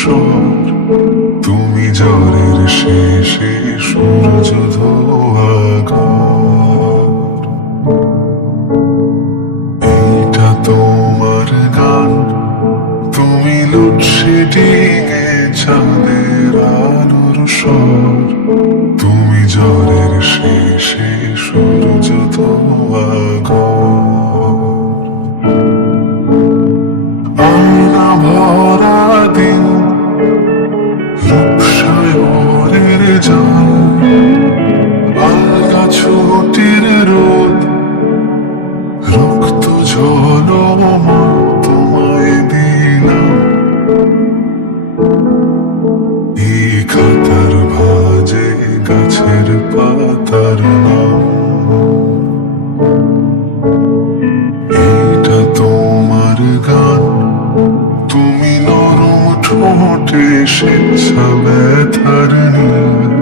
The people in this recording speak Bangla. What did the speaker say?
স্বর, তুমি জ্বরের শেষে সূর্য ধোয়া ঘর। এইটা তোমার গান, তুমি লোডশেডিং এ চাঁদের আলোর স্বর, তুমি জ্বরের শেষে সূর্য ধোয়া ঘর। আয়না ভরা দিন, রূপসায়রের জান, আলগা ছুটির রোদ, রক্ত ঝলমা তোমায় দিলাম। এই খাতার ভাঁজে গাছের পাতার নাম, এইটা তোমার গান, তুমি নরম ঠোঁটে স্বেচ্ছা ব্যথার নীল।